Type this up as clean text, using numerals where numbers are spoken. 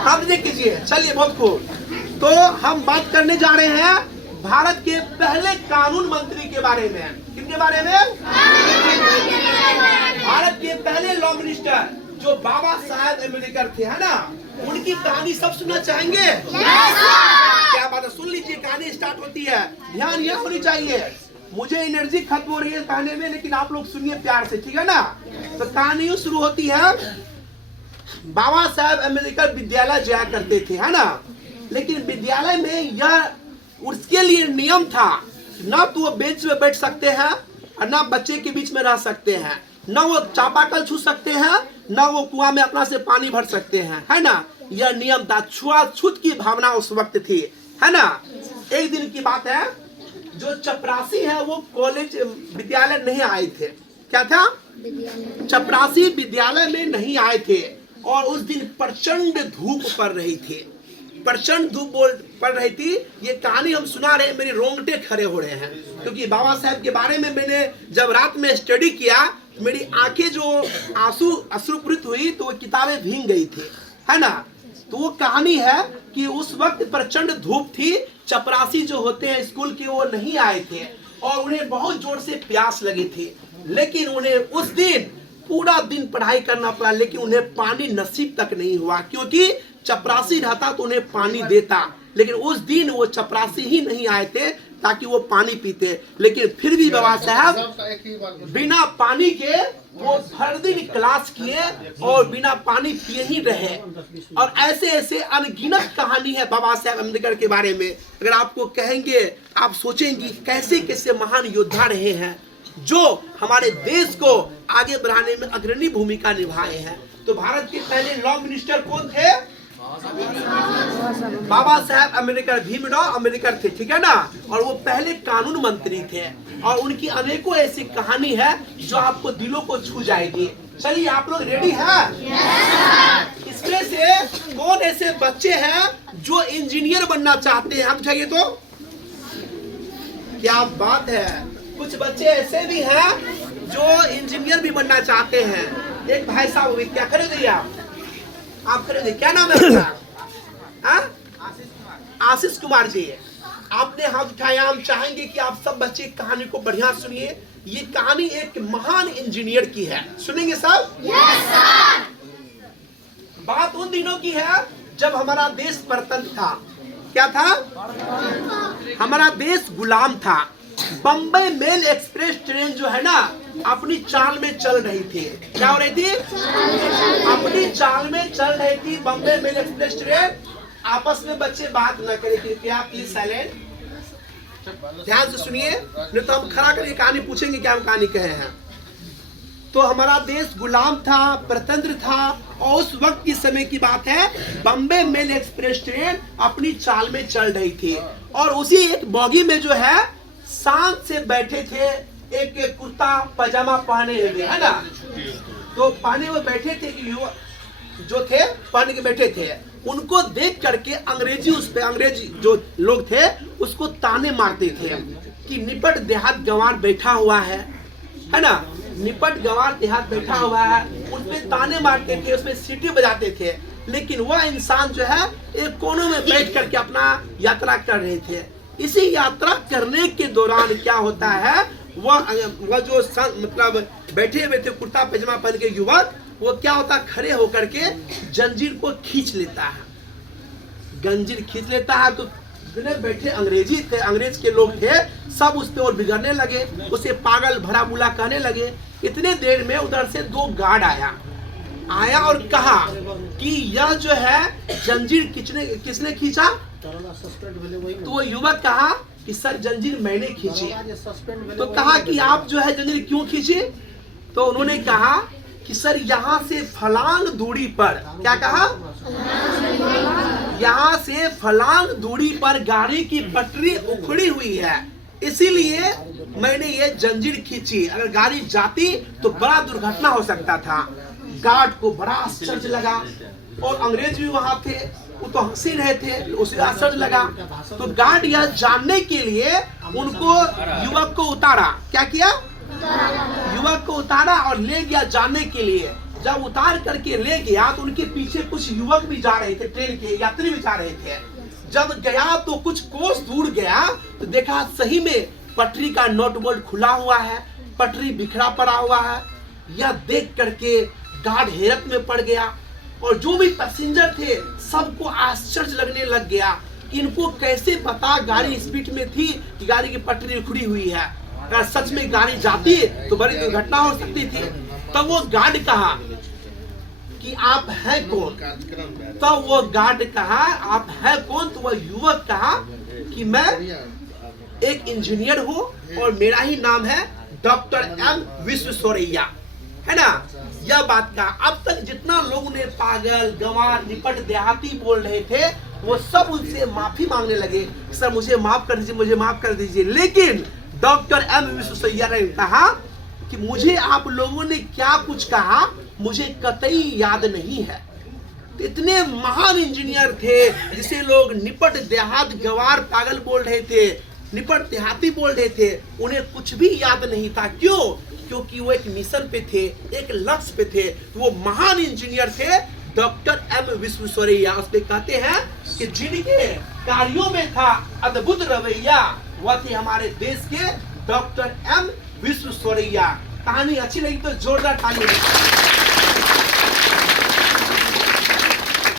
हाथ नीचे कीजिए। चलिए, बहुत खूब। तो हम बात करने जा रहे हैं भारत के पहले कानून मंत्री के बारे में। किनके बारे में? भारत के पहले लॉ मिनिस्टर जो बाबा साहेब अम्बेडकर थे, है ना, उनकी कहानी सब सुनना चाहेंगे? क्या बात है, सुन लीजिए, कहानी स्टार्ट होती है। ध्यान यह होनी चाहिए, मुझे एनर्जी खत्म हो रही है कहने में, लेकिन आप लोग सुनिए प्यार से, ठीक है ना। तो कहानी शुरू होती है। बाबा साहेब अम्बेडकर विद्यालय जाया करते थे, है ना, लेकिन विद्यालय में यह उसके लिए नियम था, ना तो वो बेंच में बैठ सकते हैं और ना बच्चे के बीच में रह सकते हैं, ना वो चापाकल छू सकते हैं, ना वो कुआं में अपना से पानी भर सकते हैं, है ना। यह नियम था। छुआछूत की भावना उस वक्त थी, है ना। एक दिन की बात है, जो चपरासी है वो कॉलेज विद्यालय नहीं आए थे। क्या था? चपरासी विद्यालय में नहीं आए थे और उस दिन प्रचंड धूप पड़ रही थी। प्रचंड धूप पड़ रही थी। ये कहानी हम सुना रहे हैं, मेरे रोंगटे खड़े हो रहे हैं, क्योंकि बाबा साहब के बारे में मैंने जब रात में स्टडी किया, मेरी आंखें जो अश्रुपूरित हुई, तो वो किताबें भीग गई थी, है ना। तो वो कहानी है कि उस वक्त प्रचंड धूप थी। चपरासी जो होते हैं स्कूल के, वो नहीं आए थे और उन्हें बहुत जोर से प्यास लगी थी, लेकिन उन्हें उस दिन पूरा दिन पढ़ाई करना पड़ा, लेकिन उन्हें पानी नसीब तक नहीं हुआ, क्योंकि चपरासी रहता तो उन्हें पानी देता, लेकिन उस दिन वो चपरासी ही नहीं आए थे ताकि वो पानी पीते। लेकिन फिर भी बाबा साहब बिना पानी के वो हर दिन क्लास किए और बिना पानी पिए ही रहे। और ऐसे ऐसे अनगिनत कहानी है बाबा साहब अम्बेडकर के बारे में। अगर आपको कहेंगे, आप सोचेंगे कैसे कैसे महान योद्धा रहे हैं जो हमारे देश को आगे बढ़ाने में अग्रणी भूमिका निभाए हैं। तो भारत के पहले लॉ मिनिस्टर कौन थे? बाबा साहेब अम्बेडकर, भीमराव अम्बेडकर थे, ठीक है ना। और वो पहले कानून मंत्री थे और उनकी अनेकों ऐसी कहानी है जो आपको दिलों को छू जाएगी। चलिए, आप लोग रेडी हैं? इसमें से कौन ऐसे बच्चे हैं जो इंजीनियर बनना चाहते हैं? हम चाहिए तो क्या बात है। कुछ बच्चे ऐसे भी हैं जो इंजीनियर भी बनना चाहते हैं। एक भाई साहब, क्या खरीदिए आप खरीदिए, क्या नाम है आपका? आशीष कुमार जी। आपने हाथ उठाया। हम चाहेंगे कि आप सब बच्चे कहानी को बढ़िया सुनिए। ये कहानी एक महान इंजीनियर की है। सुनेंगे सब? Yes sir. बात उन दिनों की है जब हमारा देश परतंत्र था। क्या था? हमारा देश गुलाम था। बम्बई मेल एक्सप्रेस ट्रेन जो है ना, अपनी चाल में चल रही थी। क्या हो रही थी? अपनी चाल में चल रही थी बम्बई मेल एक्सप्रेस ट्रेन। आपस में बच्चे बात न करें, क्या प्लीज साइलेंट, ध्यान से सुनिए, नहीं तो हम खड़ा करके कहानी पूछेंगे क्या हम कहानी कहे हैं। तो हमारा देश गुलाम था, परतंत्र था और उस वक्त की समय की बात है, बम्बई मेल एक्सप्रेस ट्रेन अपनी चाल में चल रही थी और उसी एक बॉगी में जो है शांत से बैठे थे एक कुर्ता पजामा पहने हुए, है ना। तो पहने हुए बैठे थे युवा जो थे, पहन के बैठे थे। उनको देख करके अंग्रेजी जो लोग थे उसको ताने मारते थे कि निपट देहात गंवार बैठा हुआ है ना, निपट गंवार देहात बैठा हुआ है। उनपे ताने मारते थे, उसमें सीटी बजाते थे, लेकिन वह इंसान जो है एक कोनों में बैठ करके अपना यात्रा कर रहे थे। इसी यात्रा करने के दौरान क्या होता है, वह जो मतलब बैठे हुए थे कुर्ता पैजामा पहन के युवक, वो क्या होता है, खड़े होकर के जंजीर को खींच लेता है। जंजीर खींच लेता है तो जितने बैठे अंग्रेज के लोग थे सब उस पे और बिगड़ने लगे, उसे पागल भरा बुला कहने लगे। इतने देर में उधर से दो गार्ड आया और कहा कि यह जो है जंजीर किसने खींचा? तो वो युवक कहा कि सर जंजीर मैंने खींची। तो कहा कि आप जो है जंजीर क्यों खींचे? तो उन्होंने कहा कि सर यहाँ से फलांग दूरी पर, क्या कहा, यहाँ से फलांग दूरी पर गाड़ी की पटरी उखड़ी हुई है, इसीलिए मैंने ये जंजीर खींची। अगर गाड़ी जाती तो बड़ा दुर्घटना हो सकता था। गार्ड को बड़ा आश्चर्य लगा और अंग्रेज भी वहां थे, वो तो हंसी रहे थे, उसे आश्चर्य लगा। तो गार्ड यह जानने के लिए उनको युवक को उतारा। क्या किया? युवक को उतारा और ले गया जानने के लिए जब उतार करके ले गया तो उनके पीछे कुछ युवक भी जा रहे थे, ट्रेन के यात्री भी जा रहे थे। जब गया तो कुछ कोस दूर गया तो देखा सही में पटरी का नट बोल्ट खुला हुआ है, पटरी बिखरा पड़ा हुआ है। यह देख करके गार्ड हैरत में पड़ गया और जो भी पैसेंजर थे सबको आश्चर्य लगने लग गया। इनको कैसे पता गाड़ी स्पीड में थी कि गाड़ी की पटरी उखड़ी हुई है? अगर सच में गाड़ी जाती तो बड़ी दुर्घटना हो सकती थी। तब वो गार्ड कहा कि आप हैं कौन? तो वो गार्ड कहा आप हैं कौन? तो वह युवक कहा कि मैं एक इंजीनियर हूँ और मेरा ही नाम है डॉक्टर एम विश्वेश्वरैया, है ना। यह बात कहा। अब तक जितना लोग ने पागल, गंवार, निपट, देहाती बोल रहे थे वो सब उनसे माफी मांगने लगे, सर मुझे माफ कर दीजिए, मुझे माफ कर दीजिए। लेकिन डॉक्टर एम विश्वेश्वरैया ने कहा कि मुझे आप लोगों ने क्या कुछ कहा मुझे कतई याद नहीं है। इतने महान इंजीनियर थे जिसे लोग निपट, देहात, गंवार, पागल बोल रहे थे, निपट देहाती बोल रहे थे, उन्हें कुछ भी याद नहीं था। क्यों? क्योंकि वो एक मिशन पे थे, एक लक्ष्य पे थे। वो महान इंजीनियर थे डॉक्टर एम विश्वेश्वरैया। उसमें कहते हैं कि जिनके कार्यों में था अद्भुत रवैया वह थे हमारे देश के डॉक्टर एम विश्वेश्वरैया। कहानी अच्छी लगी तो जोरदार ताली।